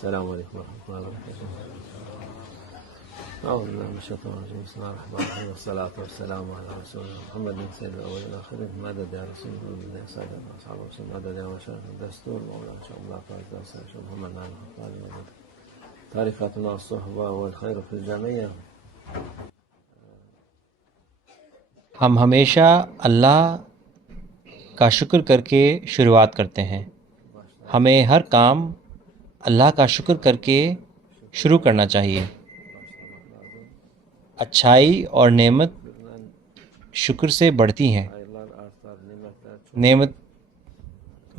السلام علیکم ورحمۃ اللہ وبرکاتہ. أعوذ بالله من الشيطان الرجيم. بسم الله الرحمن الرحيم والصلاة والسلام على رسول الله محمد سيد الأولين والآخرين. مدد يا رسول الله سيد أصحاب رسول مدد يا مشايخ الدستور مولانا شيخ الله فاز شيخ محمد نعيم الحفاظ. طريقتنا الصحبة والخير في الجميع. ہم ہمیشہ اللہ کا شکر کر کے شروعات کرتے ہیں. ہمیں ہر کام اللہ کا شکر کر کے شروع کرنا چاہیے. اچھائی اور نعمت شکر سے بڑھتی ہیں. نعمت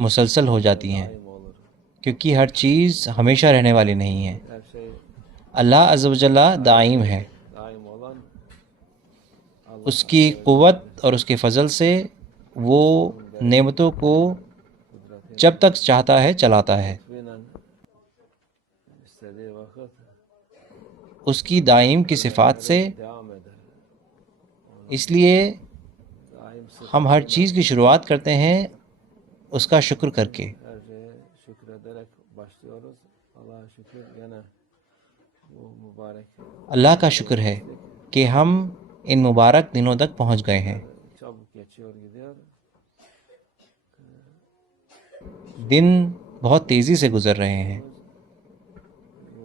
مسلسل ہو جاتی ہیں کیونکہ ہر چیز ہمیشہ رہنے والی نہیں ہے. اللہ عز و جل دائم ہے. اس کی قوت اور اس کے فضل سے وہ نعمتوں کو جب تک چاہتا ہے چلاتا ہے. اس کی دائم کی صفات سے اس لیے ہم ہر چیز کی شروعات کرتے ہیں اس کا شکر کر کے. اللہ کا شکر ہے کہ ہم ان مبارک دنوں تک پہنچ گئے ہیں. دن بہت تیزی سے گزر رہے ہیں.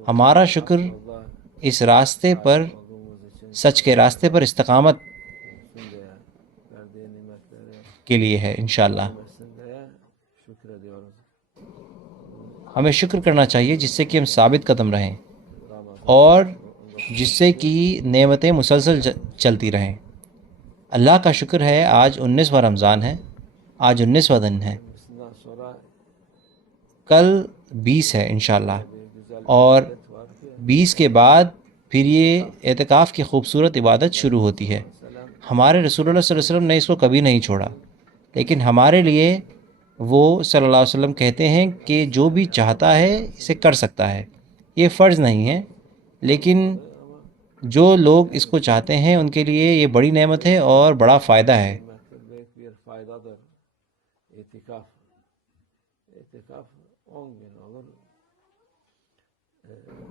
ہمارا شکر اس راستے پر، سچ کے راستے پر استقامت کے لیے ہے. انشاءاللہ ہمیں شکر کرنا چاہیے جس سے کہ ہم ثابت قدم رہیں اور جس سے کہ نعمتیں مسلسل چلتی رہیں. اللہ کا شکر ہے آج 19واں رمضان ہے. آج 19واں دن ہے. کل 20 ہے انشاءاللہ، اور 20 کے بعد پھر یہ اعتکاف کی خوبصورت عبادت شروع ہوتی ہے. ہمارے رسول اللہ صلی اللہ علیہ وسلم نے اس کو کبھی نہیں چھوڑا، لیکن ہمارے لیے وہ صلی اللہ علیہ وسلم کہتے ہیں کہ جو بھی چاہتا ہے اسے کر سکتا ہے. یہ فرض نہیں ہے، لیکن جو لوگ اس کو چاہتے ہیں ان کے لیے یہ بڑی نعمت ہے اور بڑا فائدہ ہے.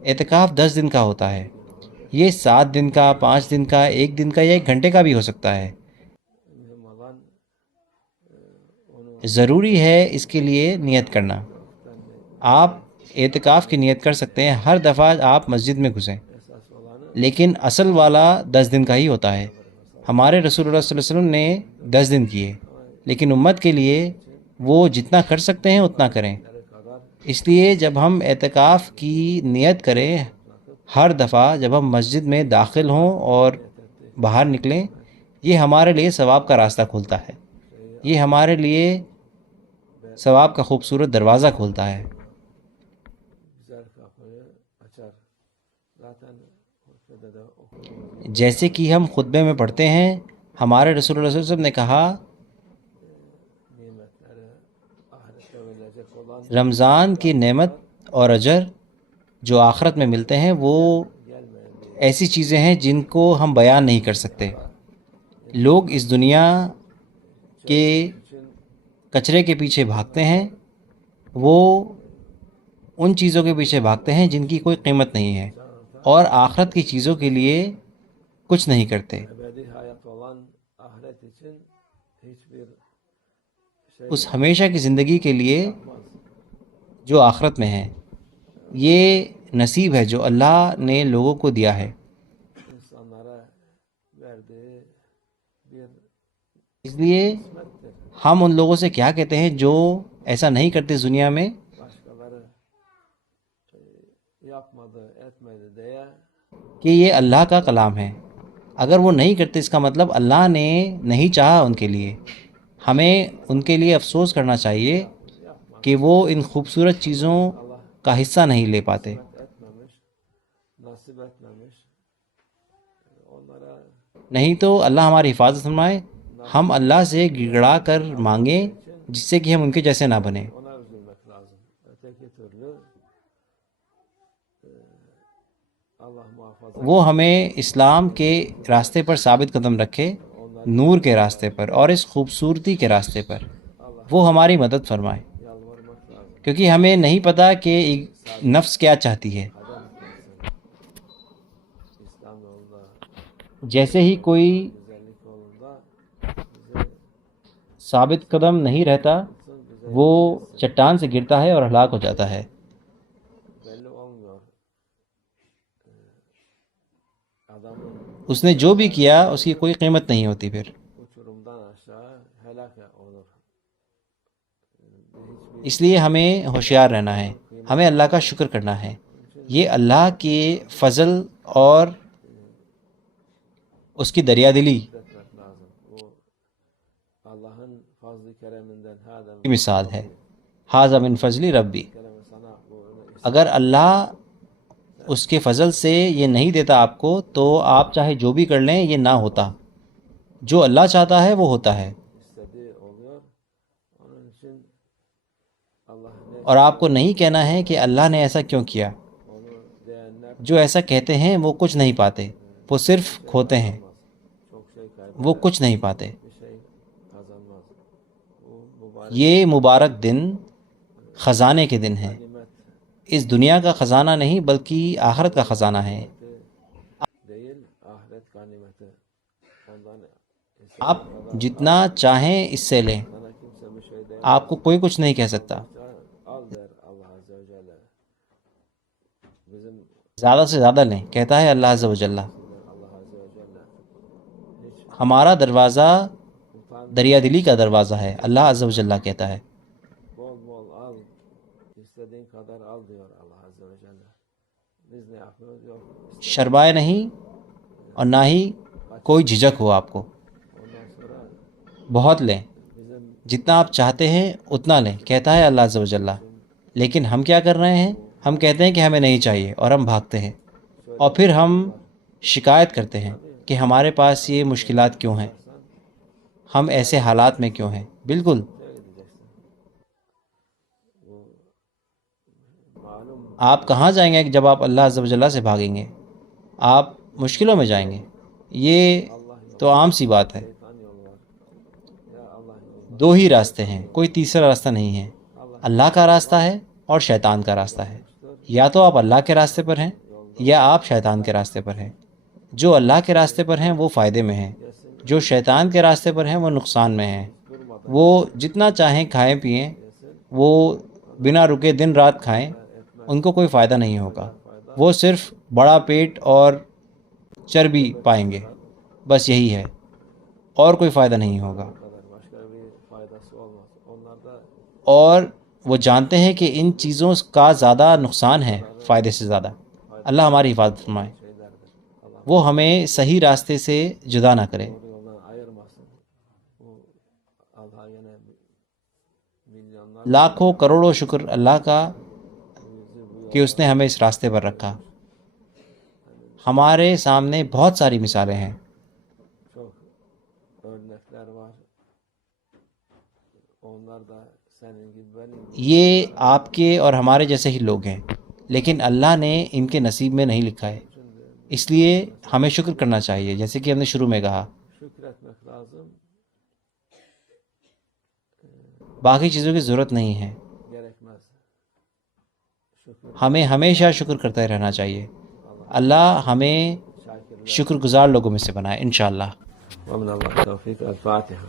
اعتکاف 10 دن کا ہوتا ہے. یہ 7 دن کا، 5 دن کا، 1 دن کا یا 1 گھنٹے کا بھی ہو سکتا ہے. ضروری ہے اس کے لیے نیت کرنا. آپ اعتکاف کی نیت کر سکتے ہیں ہر دفعہ آپ مسجد میں گھسیں، لیکن اصل والا 10 دن کا ہی ہوتا ہے. ہمارے رسول اللہ صلی اللہ علیہ وسلم نے 10 دن کیے، لیکن امت کے لیے وہ جتنا کر سکتے ہیں اتنا کریں. اس لیے جب ہم اعتکاف کی نیت کریں ہر دفعہ جب ہم مسجد میں داخل ہوں اور باہر نکلیں، یہ ہمارے لیے ثواب کا راستہ کھولتا ہے. یہ ہمارے لیے ثواب کا خوبصورت دروازہ کھولتا ہے. جیسے کہ ہم خطبے میں پڑھتے ہیں، ہمارے رسول اللہ صلی اللہ علیہ وسلم نے کہا رمضان کی نعمت اور اجر جو آخرت میں ملتے ہیں وہ ایسی چیزیں ہیں جن کو ہم بیان نہیں کر سکتے. لوگ اس دنیا کے کچرے کے پیچھے بھاگتے ہیں، وہ ان چیزوں کے پیچھے بھاگتے ہیں جن کی کوئی قیمت نہیں ہے، اور آخرت کی چیزوں کے لیے کچھ نہیں کرتے. اس ہمیشہ کی زندگی کے لیے جو آخرت میں ہے، یہ نصیب ہے جو اللہ نے لوگوں کو دیا ہے. اس لیے ہم ان لوگوں سے کیا کہتے ہیں جو ایسا نہیں کرتے اس دنیا میں، کہ یہ اللہ کا کلام ہے. اگر وہ نہیں کرتے اس کا مطلب اللہ نے نہیں چاہا ان کے لیے. ہمیں ان کے لیے افسوس کرنا چاہیے کہ وہ ان خوبصورت چیزوں کا حصہ نہیں لے پاتے. نہیں تو اللہ ہماری حفاظت فرمائے. ہم اللہ سے گڑ گڑا کر مانگیں جس سے کہ ہم ان کے جیسے نہ بنیں. وہ ہمیں اسلام کے راستے پر ثابت قدم رکھے، نور کے راستے پر اور اس خوبصورتی کے راستے پر. وہ ہماری مدد فرمائے. کیونکہ ہمیں نہیں پتہ کہ نفس کیا چاہتی ہے. İslam yolunda جیسے ہی کوئی güzellik yolunda bize ثابت قدم نہیں رہتا وہ چٹان سے گرتا ہے اور ہلاک ہو جاتا ہے. belli olmuyor. Adamın اس نے جو بھی کیا اس کی کوئی قیمت نہیں ہوتی پھر. uçurumdan aşağı helak olur. اس لیے ہمیں ہوشیار رہنا ہے، ہمیں اللہ کا شکر کرنا ہے. یہ اللہ کے فضل اور اس کی دریا دلی Etmek lazım. Bu Allah'ın fazl-ı kereminden hâdem کی مثال ہے. ھذا من فضل ربی. keremi sana bu اگر اللہ اس کے فضل سے یہ نہیں دیتا آپ کو تو آپ چاہے جو بھی کر لیں یہ نہ ہوتا. جو اللہ چاہتا ہے وہ ہوتا ہے. istediği oluyor. Onun için Allah ne اور آپ کو نہیں کہنا ہے کہ اللہ نے ایسا کیوں کیا. onu diyenler جو ایسا کہتے ہیں وہ کچھ نہیں پاتے، وہ صرف کھوتے ہیں، çok şey kaybeder, وہ کچھ نہیں پاتے. bir şey kazanmaz. Bu mübarek یہ مبارک دن خزانے کے دن ہے. nimet اس دنیا کا خزانہ نہیں بلکہ آخرت کا خزانہ ہے. değil, ahiret ganimeti. Ondan آپ جتنا چاہیں اس سے لیں، sana kimse bir şey değil. آپ کو کوئی کچھ نہیں کہہ سکتا. Al der Allah Azze ve Celle. Bizim زیادہ سے زیادہ لیں، کہتا ہے اللہ عز و جل. Allah Azze ve Celle hiç ہمارا دروازہ utan, دریا دلی کا دروازہ ہے، اللہ عز و جل کہتا ہے. bol bol al, istediğin kadar al diyor Allah Azze ve Celle. Biz ne yapıyoruz? Yok. شرمائے نہیں اور نہ ہی کوئی جھجک ہو آپ کو. Ondan sonra بہت لیں، bizim جتنا آپ چاہتے ہیں اتنا لیں، کہتا ہے اللہ عز و جل. لیکن ہم کیا کر رہے ہیں؟ ہم کہتے ہیں کہ ہمیں نہیں چاہیے اور ہم بھاگتے ہیں، اور پھر ہم شکایت کرتے ہیں کہ ہمارے پاس یہ مشکلات کیوں ہیں، ہم ایسے حالات میں کیوں ہیں. بالکل şeye gideceksin. Bu malum آپ کہاں جائیں گے جب آپ اللہ عز و جل سے بھاگیں گے؟ آپ مشکلوں میں جائیں گے. یہ تو عام سی بات ہے. şeytan yolu var. Ya Allah yolu. دو ہی راستے ہیں، کوئی تیسرا راستہ نہیں ہے. اللہ کا راستہ ہے اور شیطان کا راستہ ہے. یا تو آپ اللہ کے راستے پر ہیں یا آپ شیطان کے راستے پر ہیں. جو اللہ کے راستے پر ہیں وہ فائدے میں ہیں، جو شیطان کے راستے پر ہیں وہ نقصان میں ہیں. وہ جتنا چاہیں کھائیں پئیں، وہ بنا رکے دن رات کھائیں، ان کو کوئی فائدہ نہیں ہوگا. وہ صرف بڑا پیٹ اور چربی پائیں گے، بس یہی ہے، اور کوئی فائدہ نہیں ہوگا. kadar başka bir faydası olmaz. Onlar da اور وہ جانتے ہیں کہ ان چیزوں کا زیادہ نقصان ہے فائدے سے زیادہ. اللہ ہماری حفاظت فرمائے، şeylerdir. Allah وہ ہمیں صحیح راستے سے جدا نہ کرے. doğru yoldan ayırmasın. Bu Allah yine milyonlar لاکھوں کروڑوں شکر اللہ کا کہ اس نے ہمیں اس راستے پر رکھا. ہمارے سامنے بہت ساری مثالیں ہیں. çok örnekler var. Onlar da senin gibi benim gibi. یہ آپ کے اور ہمارے جیسے ہی لوگ ہیں، لیکن اللہ نے ان کے نصیب میں نہیں لکھا ہے. اس لیے ہمیں شکر کرنا چاہیے، جیسے کہ ہم نے شروع میں کہا. Şükretmek lazım. باقی چیزوں کی ضرورت نہیں ہے. Gerekmez. Şükür ہمیں ہمیشہ شکر کرتے رہنا چاہیے. اللہ ہمیں şakirler. شکر گزار لوگوں میں سے بنائے انشاءاللہ. ومن الله التوفيق. الفاتحة.